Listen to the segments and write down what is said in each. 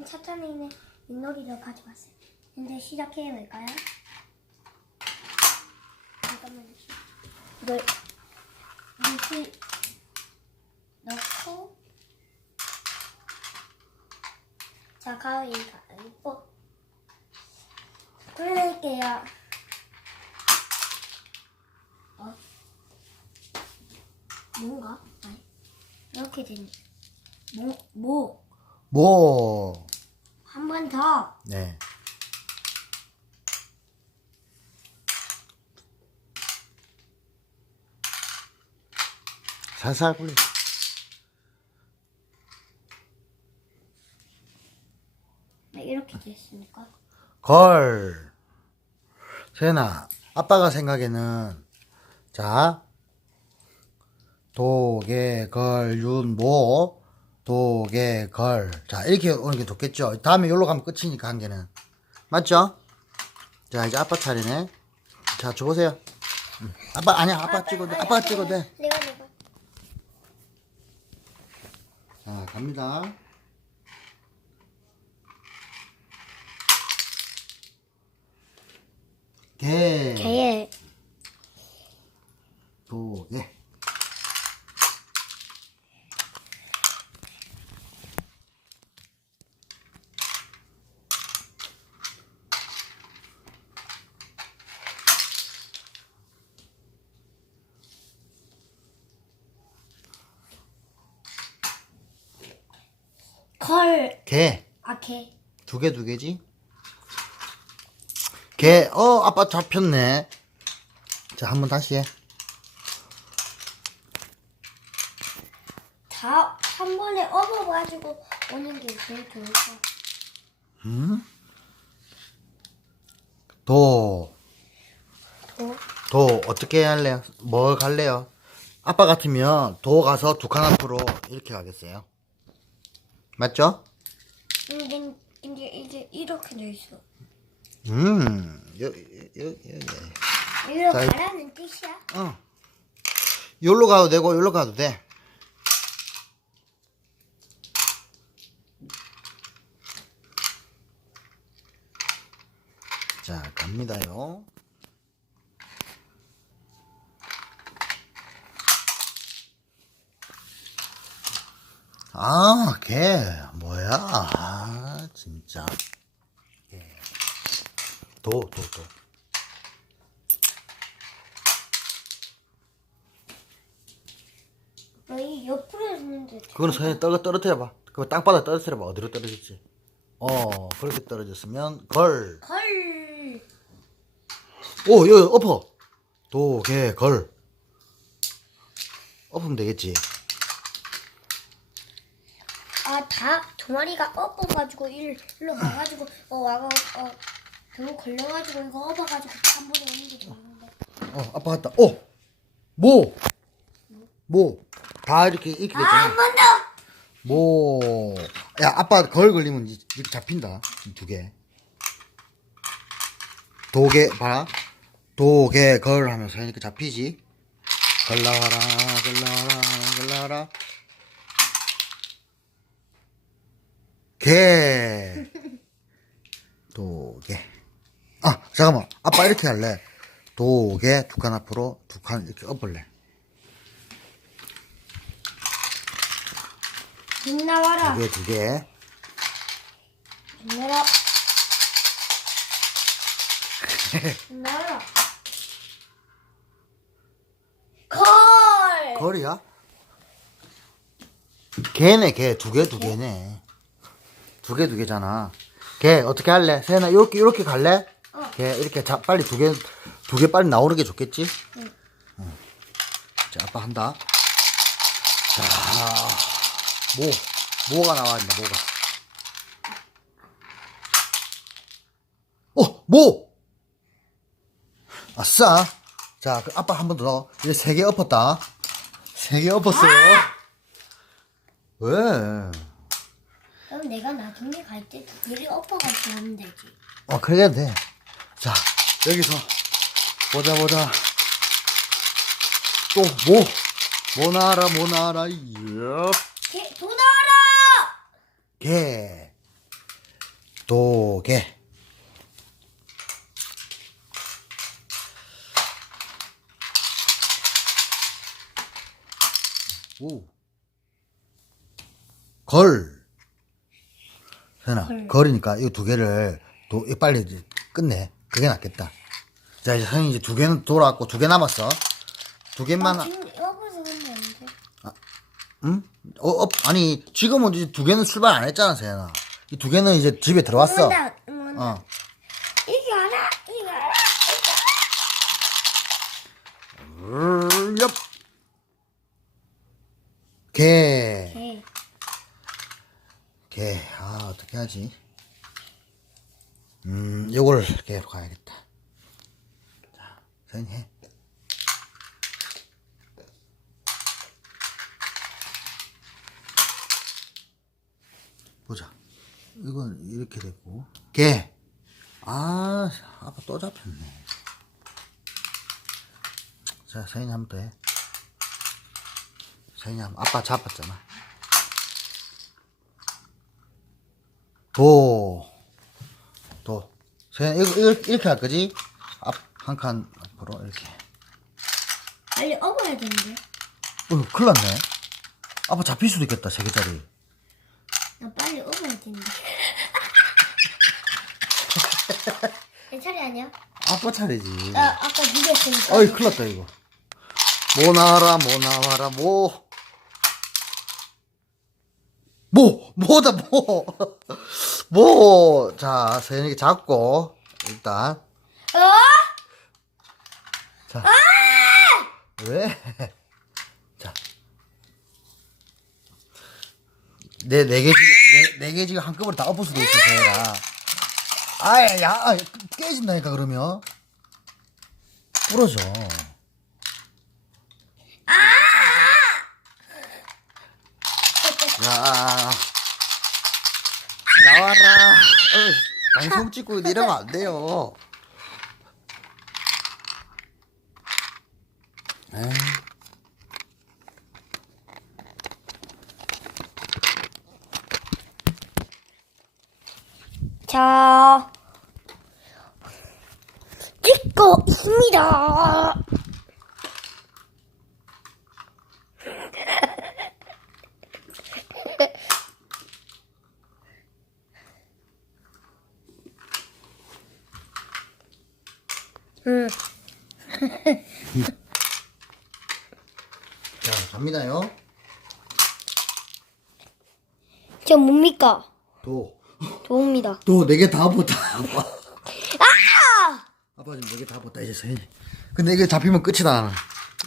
저는 차차님의 윷놀이를 가져왔어요. 이제 시작해 볼까요? 잠깐만요. 이걸 밑을 넣고 자 가위가 있고 굴릴게요. 어? 뭔가? 아니 이렇게 되네. 뭐, 뭐, 뭐, 한 번 더. 네. 굴려. 네, 이렇게 됐으니까. 걸. 세나, 아빠가 생각에는, 자, 도 개, 걸, 윤, 모, 도개, 걸. 자, 이렇게 오는 게 좋겠죠? 다음에 여기로 가면 끝이니까, 한 개는. 맞죠? 자, 이제 아빠 차례네. 자, 줘보세요. 음. 아빠, 아니야, 아빠 찍어도 돼. 아빠가 찍어도 돼. 내가 내가. 자, 갑니다. 개, 개의 도개. 걸. 개. 아 개. 두 개, 두 개지? 개, 어, 아빠 잡혔네. 자, 한번 다시 해. 다 한 번에 업어가지고 오는 게 제일 좋을 것 같아. 음? 도, 도. 도, 어떻게 할래요? 뭐 갈래요? 아빠 같으면 도 가서 두 칸 앞으로 이렇게 가겠어요. 맞죠? 이제 이제 이제 이렇게 돼 있어. 음, 여, 여, 여, 여, 이리로 자, 가라는 뜻이야. 어. 여기로 가도 되고, 여기로 가도 돼. 자, 갑니다요. 아, 걔, 뭐야. 아, 진짜. 개. 도, 도, 도. 너희 옆으로 했는데. 그거는 손에 떨어 떨어뜨려봐. 그거 땅바닥 떨어뜨려봐. 어디로 떨어졌지? 어, 그렇게 떨어졌으면 걸. 걸. 오, 여기 엎어. 도, 개, 걸. 엎으면 되겠지. 아, 다 두 마리가 엎어가지고 일, 일로 가가지고 어 와가 어 결국 걸려가지고 이거 엎어가지고 한 번에 오는 게 좋은데. 어, 아빠 갔다. 오, 모, 모. 다 이렇게 이렇게 됐잖아. 한 번 더. 모. 야, 아빠 걸 걸리면 이- 이렇게 잡힌다. 이두 개. 도개, 봐라. 도개, 걸 하면서 이렇게 잡히지. 걸라와라, 걸라와라, 걸라와라. 개. 도개. 아, 잠깐만. 아빠 이렇게 할래. 도개, 두 칸 앞으로, 두 칸 이렇게 엎을래. 빗 나와라. 두 개, 두 개. 빗 나와라. 걸. 거리야? 개네 개 두 개 두 개네 두 개 두 개잖아 개 어떻게 할래? 세연아 이렇게 이렇게 갈래? 어. 개 이렇게 자 빨리 두 개 두 개 빨리 나오는 게 좋겠지? 응. 응. 자 아빠 한다 자 뭐 뭐가 나와 있나 뭐가 어 뭐? 아싸 자 그 아빠 한 번 더 넣어 이제 세 개 엎었다 세 개 엎었어요 왜? 그럼 내가 나중에 갈때두 개를 엎어가지고 하면 되지. 어, 그래야 돼. 자, 여기서 보자, 보자. 또, 뭐? 뭐 나라, 뭐 나라, 엽. 개, 도 나와라! 개. 도개 오. 걸. 세나, 걸이니까 이 두 개를 도, 이 빨리 이제 끝내. 그게 낫겠다. 자, 이제 선생님 이제 두 개는 돌아왔고, 두 개 남았어. 두 개만, 아, 지금 여기서 하면 안 돼. 응? 어, 어, 아니, 지금은 이제 두 개는 출발 안 했잖아, 세나. 이두 개는 이제 집에 들어왔어. 응원다, 응원다. 어. 이거 알아, 이거 알아. 음, 엽. 개. 오케이. 개. 아, 어떻게 하지? 음, 요걸 개로 가야겠다. 자, 선생님 해. 보자. 이건 이렇게 됐고. 개. 아, 아빠 또 잡혔네. 자, 선생님 한번 더 해. 선생님 한 번, 아빠 잡았잖아. 도, 도. 이거, 이거 이렇게 할 거지? 앞, 한 칸 앞으로, 이렇게. 빨리 업어야 되는데. 어, 큰일 났네. 아빠 잡힐 수도 있겠다, 세 개짜리. 나 빨리 업어야 되는데. 내 차례 아니야? 아빠 차례지. 나 아까 네가 했으니까. 어이, 큰일 났다, 이거. 뭐 나와라, 뭐 나와라, 뭐. 뭐, 뭐다, 뭐. 뭐. 자, 세연이게 잡고, 일단. 어? 자. 왜? 자. 내, 네 개, 네, 네개 지금 한꺼번에 다 엎을 수도 있어, 세연아. 아야, 야, 아, 깨진다니까, 그러면. 부러져. 야, 방송 찍고 이러면 안 돼요. 에이. 자, 찍고 있습니다. 자, 갑니다요. 저 뭡니까? 도. 도움니다. 또네개다 붙다. 아빠. 아! 아빠 지금 네개다 붙다 이제 서현이. 근데 이게 잡히면 끝이다 나는.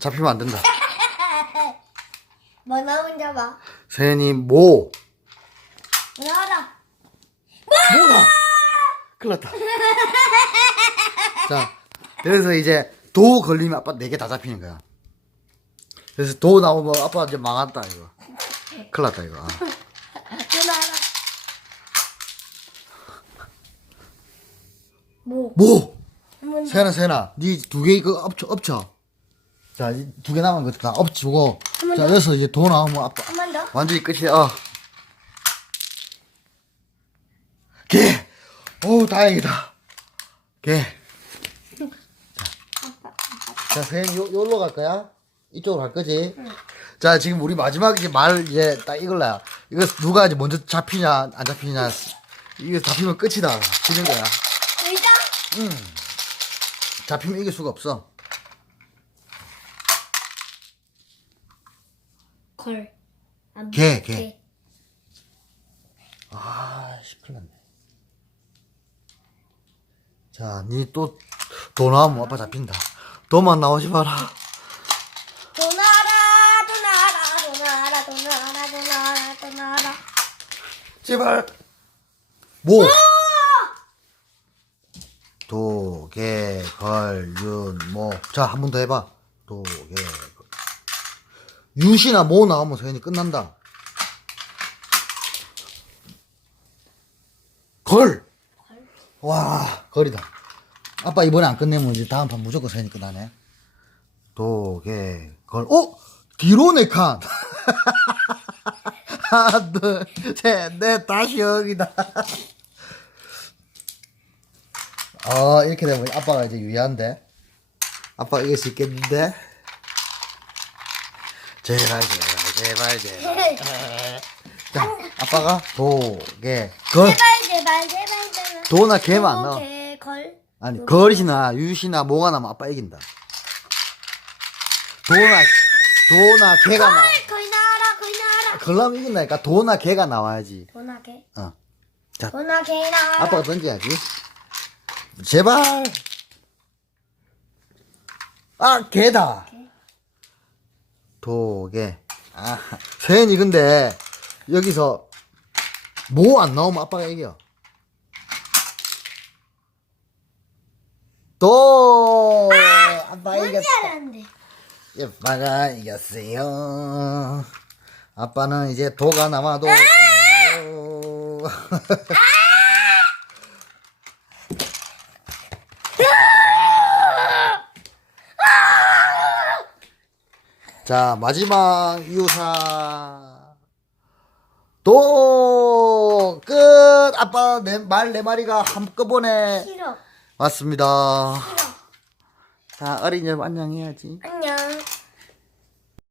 잡히면 안 된다. 뭐 나온 잡아? 서현이 모. 나와라. 뭐다. 큰일 났다. 자, 그래서 이제 도 걸리면 아빠 네 개 다 잡히는 거야. 그래서 도 나오면 아빠 이제 망한다 이거. 큰일 났다 이거. 아. 뭐? 뭐? 한번 더. 세연아 세연아 니두 개 이거 엎쳐 엎쳐. 자, 두 개 남은 것도 다 엎치고. 한번 자, 더. 여기서 이제 도 나오면 아빠 한번 더. 완전히 끝이야. 어. 개. 오 다행이다. 개. 자, 자 세연 요 요로 갈 거야? 이쪽으로 갈 거지? 자, 지금 우리 마지막 이제 말 이제 딱 이걸로야. 이거 누가 이제 먼저 잡히냐 안 잡히냐. 이거 잡히면 끝이다. 지는 거야. 일단 잡히면 이길 수가 없어. 걸. 아, 개, 개. 아, 씨, 큰일 났네. 자, 니 또, 도 나오면 아빠 잡힌다. 도만 나오지 마라. 도 나라, 도 나라, 도 나라, 도 나라, 도 나라, 도 나라. 제발. 뭐? 도, 개, 걸, 윤, 모. 자, 한 번 더 해봐. 도, 개, 걸. 유시나 모 나오면 서연이 끝난다. 걸! 와, 걸이다. 아빠 이번에 안 끝내면 이제 다음 판 무조건 서연이 끝나네. 도, 개, 걸. 어? 뒤로 네 칸. 하나, 둘, 셋, 넷, 다시 여기다. 어, 이렇게 되면 아빠가 이제 유리한데. 아빠가 이길 수 있겠는데. 제발, 제발, 제발, 제발. 자, 아빠가 도, 개, 걸. 제발 제발 제발 제발. 도나 개만 안 나와. 도개 걸. 아니, 걸이나 유시나 뭐가 나면 아빠 이긴다. 도나, 도나 개가 나와. 거의 나와라 거의 나와라. 걸라면 이긴다니까. 도나 개가 나와야지. 도나게. 어. 자, 도나게 나와라. 아빠가 던져야지. 제발. 아, 개다. 도개. 아, 세연이 근데 여기서 뭐 안 나오면 아빠가 이겨. 도. 아빠 뭔지 이겼다. 알았는데. 아빠가 이겼어요. 아빠는 이제 도가 남아도 끝나요. 자 마지막 유사 도 끝. 아빠 말네 마리가 한꺼번에 싫어. 왔습니다. 싫어. 자 어린이 여러분 안녕해야지. 안녕.